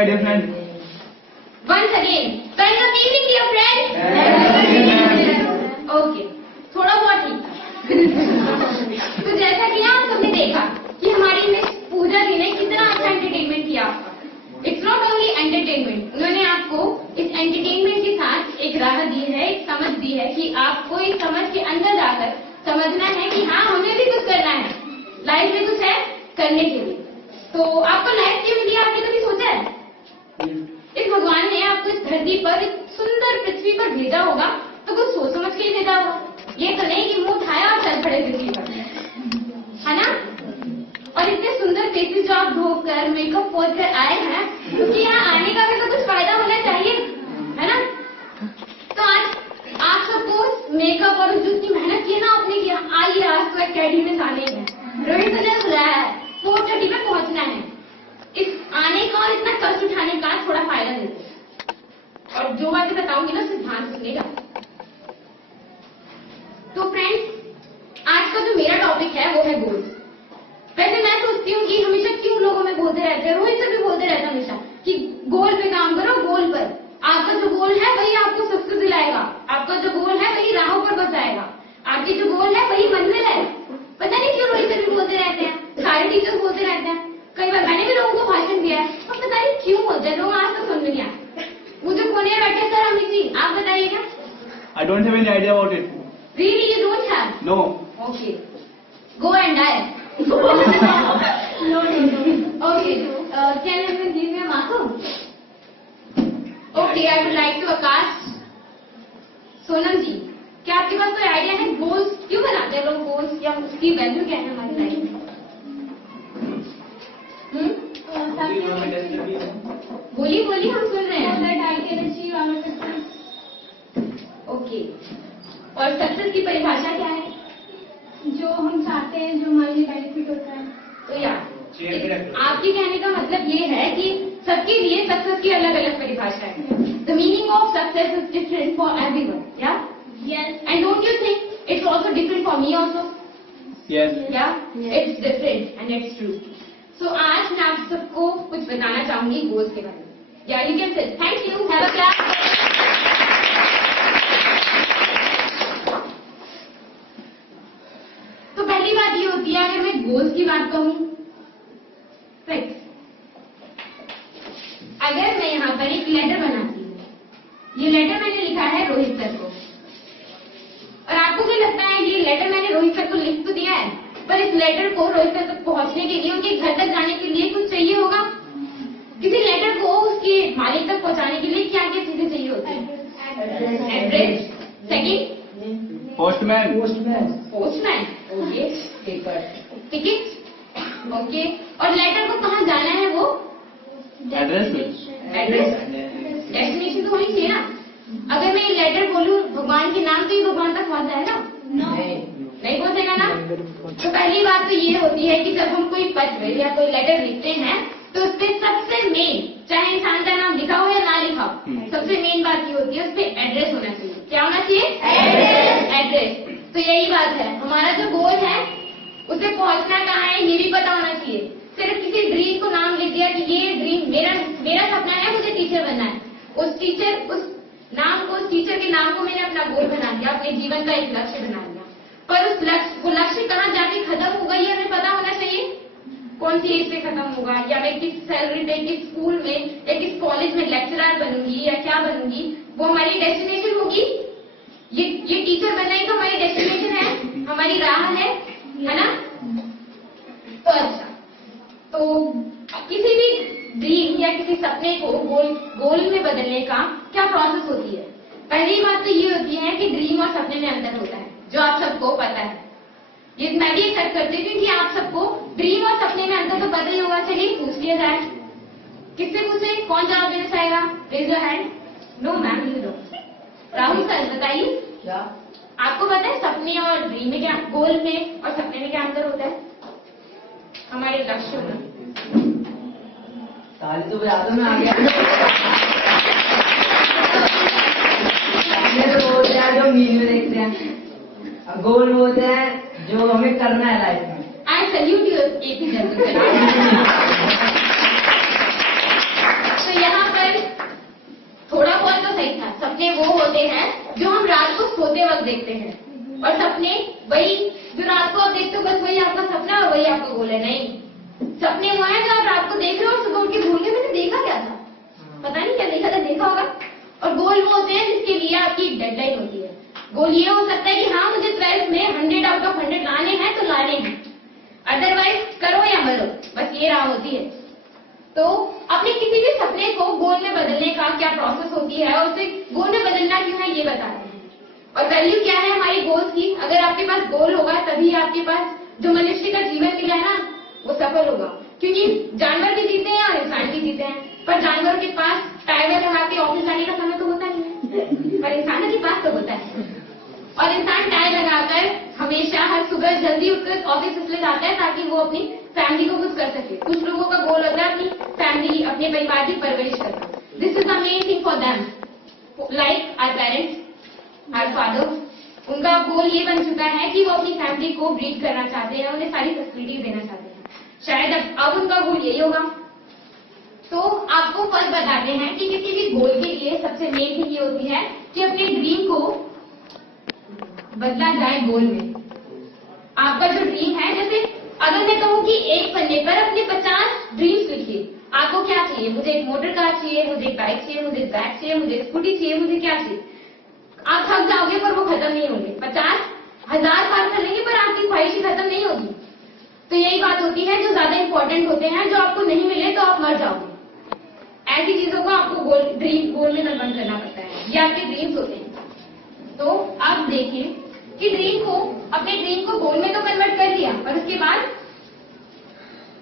my dear friend. Once again, very good evening, dear friend. Okay, थोड़ा बहुत ठीक था। तो जैसा कि आप सबने देखा कि हमारी मिस पूजा जी ने कितना अच्छा एंटरटेनमेंट किया आपका। इट्स नॉट ओनली एंटरटेनमेंट, उन्होंने आपको इस एंटरटेनमेंट के साथ एक राह दी है, एक समझ दी है कि आपको इस समझ के अंदर जाकर समझना है कि हाँ हमें भी कुछ करना है, लाइफ में कुछ है करने के लिए। तो आपको लाइफ क्यों मिली, आपने कभी सोचा है? इस भगवान ने आपको इस धरती पर, इस सुंदर पृथ्वी पर भेजा होगा तो कुछ सोच समझ के ही भेजा होगा। ये तो नहीं कि मुंह उठाया और चल पड़े पृथ्वी पर, है ना? और इतने सुंदर फेसेस जो आप धोकर मेकअप पोज कर आए हैं, क्योंकि यहाँ आने का भी तो कुछ फायदा होना चाहिए, है ना? तो आज आप सबको मेकअप और जो की मेहनत की ना आपने किया, आइए आज तो अकेडमी में आने हैं। रोहित सर ने बुलाया है, 4:30 में पहुंचना है। इस आने का और इतना कष्ट उठाने का थोड़ा फायदा देते हैं। और जो बातें बताऊंगी ना सिर्फ ध्यान सुनिएगा। तो फ्रेंड्स, आज का जो मेरा टॉपिक है वो है गोल्स। वैसे मैं सोचती हूँ कि हमेशा क्यों लोगों में बोलते रहते हैं, रोहित सर भी बोलते रहते हैं हमेशा कि गोल पे काम करो, गोल पर। आपका जो गोल है वही आपको सक्सेस दिलाएगा, आपका जो गोल है वही राहों पर बचाएगा, आपकी जो गोल है वही मंजिल है। पता नहीं क्यों रोहित सर भी बोलते रहते हैं, सारे टीचर्स बोलते रहते हैं। कई बार मैंने भी लोगों को भाषण दिया है, तो पता नहीं क्यों बोलते हैं लोग, आज तक समझ नहीं आया। मुझे कोने में बैठे सर अमित जी, आप बताइएगा। I don't have any idea about it. Really, you don't have? No. Okay. Go and die. No. Okay. Can you give me a marker? Okay, I would like to ask Sonam जी, क्या आपके पास कोई idea है goals क्यों बनाते हैं लोग, goals या उसकी वैल्यू क्या है हमारी लाइफ में? बोलिए बोलिए, हम सुन रहे हैं। ओके, और सक्सेस की परिभाषा क्या है? जो हम चाहते हैं, जो हमारे लिए बेनिफिट होता है। तो यार आपके कहने का मतलब ये है कि सबके लिए सक्सेस की अलग अलग परिभाषा है। The meaning of success is different for everyone, yeah? Yes. And don't you think it's also different for me also? Yes. Yeah it's different and it's true. So आज मैं आप सबको कुछ बताना चाहूंगी गोल्स के बारे में। या you can say thank you, have a clap. तो पहली बात ये होती है, अगर मैं गोल्स की बात कहूं, अगर मैं यहाँ पर एक लेटर बनाती हूँ, ये लेटर मैंने लिखा है रोहित सर को, और आपको क्या लगता है ये लेटर मैंने रोहित सर को लिख तो दिया है, पर इस लेटर को रोहित सर तक पहुंचने के लिए, उनके घर तक जाने के लिए कुछ चाहिए होगा। किसी लेटर को उसके मालिक तक पहुंचाने के लिए क्या क्या चीजें चाहिए होती है? Address, second Postman. Postman, okay, paper, ticket, okay, और लेटर को कहाँ जाना है वो? Address. एड्रेस, डेस्टिनेशन तो होनी चाहिए ना। अगर मैं ये लेटर बोलूँ भगवान के नाम, तो ये भगवान तक पहुंच जाएगा? नहीं पहुंचेगा ना। तो पहली बात तो ये होती है कि जब हम कोई पत्र या कोई लेटर लिखते हैं तो उसपे सबसे मेन, चाहे इंसान का नाम लिखा हो या ना लिखा हो, सबसे मेन बात ये होती है उसपे एड्रेस होना चाहिए। क्या होना चाहिए? एड्रेस। तो यही बात है, हमारा जो गोल है उसे पहुंचना कहाँ है ये भी पता होना चाहिए। सिर्फ किसी ड्रीम को नाम लिख दिया कि ये ड्रीम मेरा सपना है, मुझे टीचर बनना है, उस टीचर के नाम को मैंने अपना गोल बना दिया, अपने जीवन का एक लक्ष्य बना दिया, पर उस वो लक्ष्य कहाँ जाके खत्म होगा ये हमें पता होना चाहिए। कौन सी एज पे खत्म होगा, या मैं किस सैलरी पे, किस स्कूल में या किस कॉलेज में लेक्चरर बनूंगी या क्या बनूंगी, वो हमारी डेस्टिनेशन होगी। ये टीचर बनना ही तो हमारी डेस्टिनेशन है, हमारी राह है ना? तो अच्छा, तो किसी भी ड्रीम या किसी सपने को गोल में बदलने का क्या प्रोसेस होती है? पहली बात तो ये होती है कि ड्रीम और सपने में अंतर होता है, जो आप सबको पता है। ये मैं भी एक्सेप्ट करती हूँ कि आप सबको ड्रीम और सपने में अंतर तो पता ही होगा। चलिए पूछ लिया जाए, किससे पूछे, कौन जवाब देना चाहेगा? Raise your hand. No ma'am, you know. Rahul sir बताइए, क्या आपको पता है सपने और ड्रीम में क्या, गोल में और सपने में क्या अंतर होता है? हमारे लक्ष्य में। ताली तो बजा दो, मैं आ गया। सपने तो बोलते हैं जो नींद में देखते हैं, गोल बोलते हैं जो हमें करना है लाइफ में। I salute you APJ Abdul Kalam. तो सपने वो होते हैं जो हम रात को सोते वक्त देखते हैं, और सपने वही जो रात को आप देखते हो बस वही आपका सपना और वही आपका गोल है। नहीं, सपने वो है जो आप रात को देख रहे हो और सुबह उठ के भूल के मैंने देखा क्या था, पता नहीं क्या देखा था, देखा होगा। और गोल वो होते हैं जिसके लिए आपकी डेडलाइन होती है। गोल ये हो सकता है कि हाँ मुझे 12th में 100 आउट ऑफ 100 लाने हैं तो लाने हैं, अदरवाइज करो या मरो, बस ये राह होती है। तो अपने किसी भी सपने को गोल में बदलने का क्या प्रोसेस होती है और उसे गोल में बदलना क्यों है ये बता रहे हैं। और वैल्यू क्या है हमारी गोल्स की। अगर आपके पास गोल होगा तभी आपके पास जो मनुष्य का जीवन मिला है ना वो सफल होगा, क्योंकि जानवर भी जीते हैं और इंसान भी जीते हैं, पर जानवर के पास टाइमर लगा के ऑफिस जाने का समय तो होता नहीं है, पर इंसान के पास तो होता है। और इंसान टाइम लगाकर हमेशा हर सुबह जल्दी उठकर ऑफिस इसलिए जाता है ताकि वो अपनी फैमिली को कुछ कर सके। कुछ लोगों का गोल होता है अपनी फैमिली, अपने परिवार की परवरिश करना। This is the main thing for them, like our parents, our father. उनका गोल ये बन चुका है कि वो अपनी फैमिली को ब्रीड करना चाहते हैं, उन्हें सारी फैसिलिटीज देना चाहते हैं। शायद अब उनका गोल यही होगा। तो आपको फर्स्ट बताते हैं कि किसी भी गोल के लिए सबसे मेन थिंग ये होती है कि अपने ड्रीम को बदला जाए गोल में। आपका जो ड्रीम है, जैसे अगर मैं कहूँ कि एक पन्ने पर अपने 50 ड्रीम्स लिखिए, आपको क्या चाहिए? मुझे एक मोटर कार चाहिए, मुझे एक बाइक चाहिए, मुझे बैग चाहिए, मुझे स्कूटी चाहिए, मुझे क्या चाहिए? आप थक जाओगे पर वो खत्म नहीं होंगे। 50,000 बार कर लेंगे पर आपकी ख्वाहिशें खत्म नहीं होगी। तो यही बात होती है, जो ज्यादा इंपॉर्टेंट होते हैं, जो आपको नहीं मिले तो आप मर जाओगे। ऐसी चीजों को आपको गोल में कन्वर्ट करना पड़ता है, ये आपके ड्रीम्स होते हैं। तो आप देखिए कि अपने ड्रीम को गोल में तो कन्वर्ट कर लिया, और उसके बाद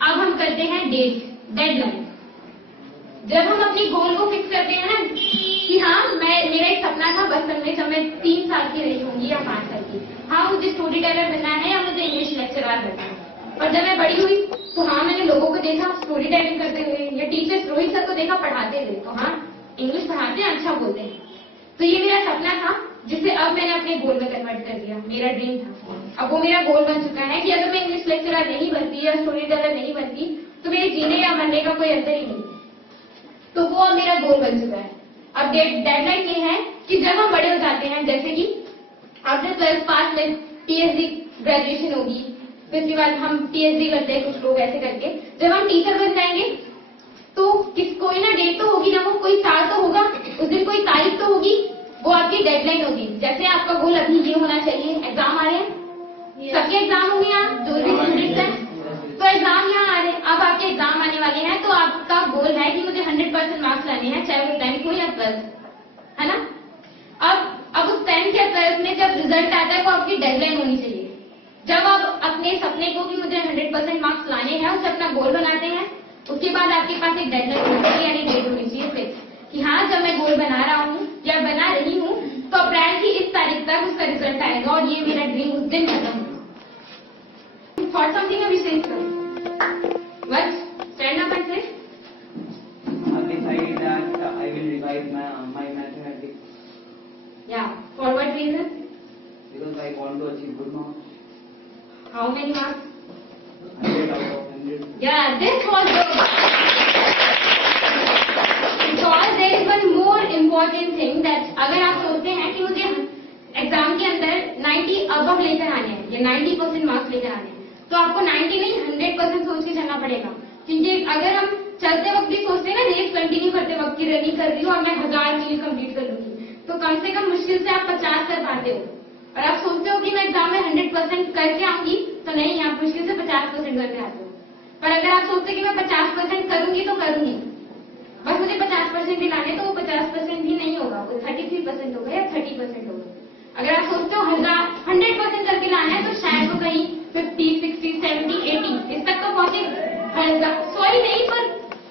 अब हम करते हैं डेडलाइन। जब हम अपनी गोल को फिक्स करते हैं ना कि हाँ मेरा एक सपना था बचपन में, जब मैं 3 साल की रही होंगी या 5 साल की, हाँ मुझे स्टोरी टेलर बनना है या मुझे इंग्लिश लेक्चरर बनना है। और जब मैं बड़ी हुई तो हाँ मैंने लोगों को देखा स्टोरी टेलिंग करते हुए, या टीचर्स रोहित सर को देखा पढ़ाते हुए, तो हाँ इंग्लिश पढ़ाते हैं, अच्छा बोलते हैं। तो ये मेरा सपना था जिसे अब मैंने अपने गोल में कन्वर्ट कर दिया। मेरा ड्रीम था, अब वो मेरा गोल बन चुका है कि अगर मैं इंग्लिश लेक्चरर नहीं बनती या स्टोरी टेलर नहीं बनती तो मेरे जीने या मरने का कोई अंतर ही नहीं। तो वो अब मेरा गोल बन चुका है। अब डेडलाइन ये है कि जब हम बड़े हो जाते हैं, जैसे कि आफ्टर 12th पास में पीएचडी ग्रेजुएशन होगी, फिर उसके बाद हम पीएचडी करते हैं कुछ लोग ऐसे करके, जब हम टीचर बन जाएंगे तो कोई ना डेट तो होगी ना, वो कोई साल तो होगा, उस दिन कोई तारीख तो होगी, वो आपकी डेडलाइन होगी। जैसे आपका गोल अभी ये होना चाहिए, एग्जाम आ रहे हैं, सबके एग्जाम होंगे यहाँ जो भी स्टूडेंट्स हैं, तो एग्जाम यहाँ आ रहे हैं, अब आपके एग्जाम आने वाले हैं, तो आपका गोल है कि मुझे 100% मार्क्स लाने हैं, चाहे वो 10th हो या 12th, है ना। अब उस 10th या 12th में जब रिजल्ट आता है वो आपकी डेडलाइन होनी चाहिए। जब आप अपने सपने को कि मुझे 100% मार्क्स लाने हैं उसे अपना गोल बनाते हैं, उसके बाद आपके पास एक डेडलाइन होनी चाहिए, यानी डेट होनी चाहिए फिक्स कि हाँ जब मैं गोल बना रहा हूँ या बना रही हूँ तो अप्रैल की इस तारीख तक उसका रिजल्ट आएगा और ये मेरा ड्रीम उस दिन खत्म होगा। Thought something of saying so? What? Stand up and say. I've decided that I will revise my mathematics. Yeah. For what reason? Because I want to achieve good marks. How many marks? 100 out of 100. Yeah, this was the. Because there is one more important thing that अगर आप सोचते हैं कि मुझे exam के अंदर 90 above लेकर आने हैं या 90% मार्क्स लेकर आने हैं, तो आपको 90 नहीं 100% सोच के चलना पड़ेगा। क्योंकि अगर हम चलते वक्त भी सोचते हैं ना, रेस कंटिन्यू करते वक्त की रनिंग कर रही हूँ और मैं 1000 मील कंप्लीट कर लूंगी, तो कम से कम मुश्किल से आप 50 कर पाते हो। और आप सोचते हो कि मैं एग्जाम में 100% करके आऊंगी, तो नहीं, आप मुश्किल से 50% करके आते हो। पर अगर आप सोचते कि मैं 50% करूंगी तो करूंगी, बस मुझे 50% ही लाने, तो वो 50% भी नहीं होगा, वो 33% होगा या 30% होगा। अगर आप सोचते हो 100% करके लाना है तो शायद वो कहीं 50, 60, 70, 80 इस तक तो पहुंचे, सॉरी नहीं, पर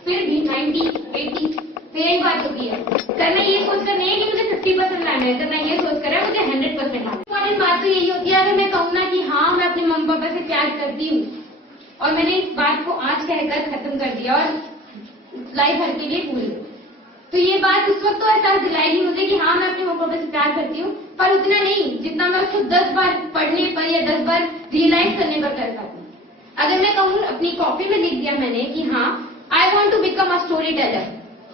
फिर भी 90, 80 तो यही बात होती है। करना ये सोच कर नहीं है कि मुझे 50% लाना है, करना ये सोच कर है मुझे 100% लाना है। इम्पोर्टेंट बात तो यही होती है, अगर मैं कहूँ ना कि हाँ मैं अपने मम्मी पापा से प्यार करती हूँ और मैंने इस बात को आज कहकर खत्म कर दिया और लाइफ भर के लिए भूल गई, तो ये बात उस वक्त तो एहसास दिलाएगी मुझे कि हाँ मैं अपने मम्मी पापा से प्यार करती हूँ, पर उतना नहीं जितना मैं उसको 10 बार पढ़ने पर या 10 बार रियलाइज करने पर कर पाती हूँ। अगर मैं कहूँ अपनी कॉपी में लिख दिया मैंने कि हाँ I want to become a storyteller,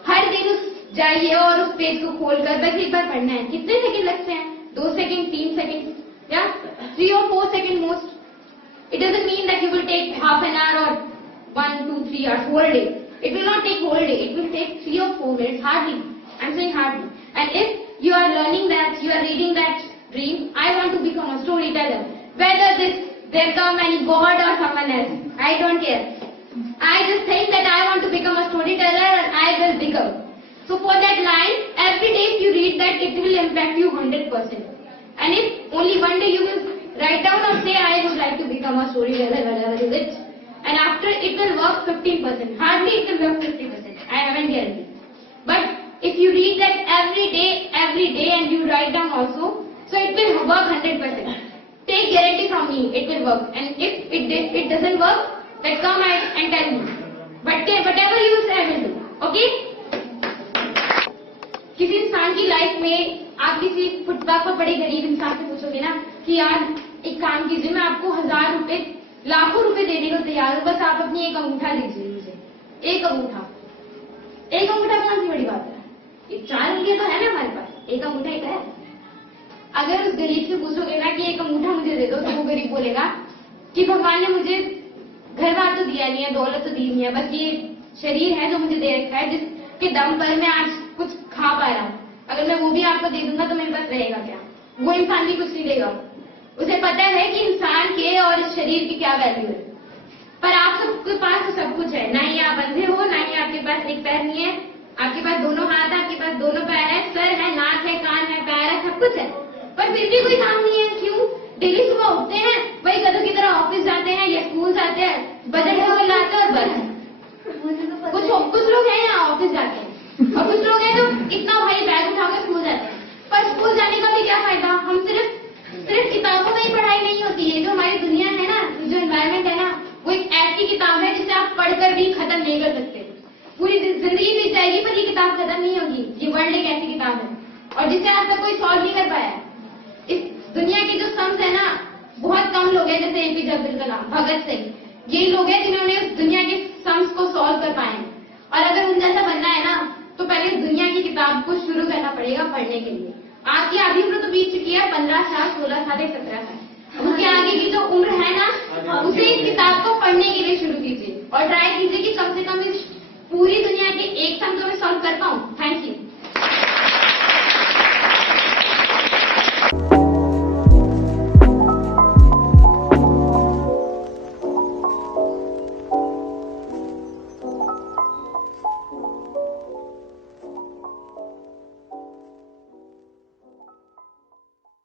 हर दिन उस जाइए और उस पेज को खोलकर बस एक बार पढ़ना है। कितने सेकंड लगते हैं? 2 सेकंड, 3 सेकंड या 3 or 4 second most. It doesn't mean that you will take half an hour or 1, 2, 3 hours whole day. It will not take whole day. It will take 3 or 4 minutes hardly. I'm saying hardly. And if you are learning that, you are reading that dream, I want to become a storyteller. Whether there come any god or someone else, I don't care. I just think that I want to become a storyteller and I will become. So for that line, every day if you read that, it will impact you 100%. And if only one day you will write down or say, I would like to become a storyteller, whatever is it. And after it will work 15%. Hardly it will work 50%. I haven't guaranteed. But if you read that every day and you write down also, so it will work 100%. Take guarantee from me, it will work. And if it doesn't work, then come and tell me. But whatever you say, I will do. Okay? किसी इंसान की life में आप किसी footpath पर बड़े गरीब इंसान से पूछोगे ना कि यार एक काम कीजिए, मैं आपको 1000 रुपए, लाखों रुपए देने को तैयार हूँ, बस आप अपनी एक अंगूठा दीजिए मुझे। एक अंगूठा कौन सी बड़ी बात है? ये 4 उंगलियां तो है ना हमारे पास, एक अंगूठा एक है। अगर उस गरीब से पूछोगे ना कि एक अंगूठा मुझे दे दो, तो वो गरीब बोलेगा कि भगवान ने मुझे घर बार तो दिया नहीं है, दौलत तो दी नहीं है, बस ये शरीर है जो मुझे दे रखा है, जिसके दम पर मैं आज कुछ खा पा रहा हूँ। अगर मैं वो भी आपको दे दूंगा तो मेरे पास रहेगा क्या? वो इंसान भी कुछ नहीं देगा। उसे पता है कि इंसान के और इस शरीर की क्या वैल्यू है। पर आप सबके पास तो सब कुछ है, ना ही आप अंधे हो, ना ही आपके पास एक पैर नहीं है, आपके पास दोनों हाथ है, आपके पास दोनों पैर है, सर है, नाक है, कान है, पैर है, सब कुछ है, पर फिर भी कोई काम नहीं है। क्यों? डेली सुबह उठते हैं, वही गधों की तरह ऑफिस जाते हैं या स्कूल जाते हैं, बजट बोल लाते हैं और बस। कुछ लोग हैं यहाँ ऑफिस जाते हैं और कुछ लोग हैं जो इतना भाई बैग उठाकर स्कूल जाते हैं, पर स्कूल जाने का भी क्या फायदा? हम सिर्फ किताबों में ही पढ़ाई नहीं होती है। जो हमारी दुनिया है ना, जो एनवायरमेंट है ना, वो एक ऐसी किताब है जिसे आप पढ़कर भी खत्म नहीं कर सकते। पूरी जिंदगी बीत जाएगी पर ये किताब खत्म नहीं होगी। ये वर्ल्ड एक ऐसी किताब है और जिसे आज तक कोई सॉल्व नहीं कर पाया। इस दुनिया के जो सम्स है ना, बहुत कम लोग हैं, जैसे एपीजे अब्दुल कलाम, भगत सिंह, यही लोग हैं जिन्होंने इस दुनिया के सम्स को सॉल्व कर पाए। और अगर उन जैसा बनना है ना, तो पहले दुनिया की किताब को शुरू करना पड़ेगा पढ़ने के लिए। आपकी आधी उम्र तो बीत चुकी है, 15 साल, 16 साल, 17 साल। उसके आगे की जो उम्र है ना, उसे इस किताब को पढ़ने के लिए शुरू कीजिए और ट्राई कीजिए कि कम से कम इस पूरी दुनिया के एक सम तो मैं सॉल्व कर पाऊं।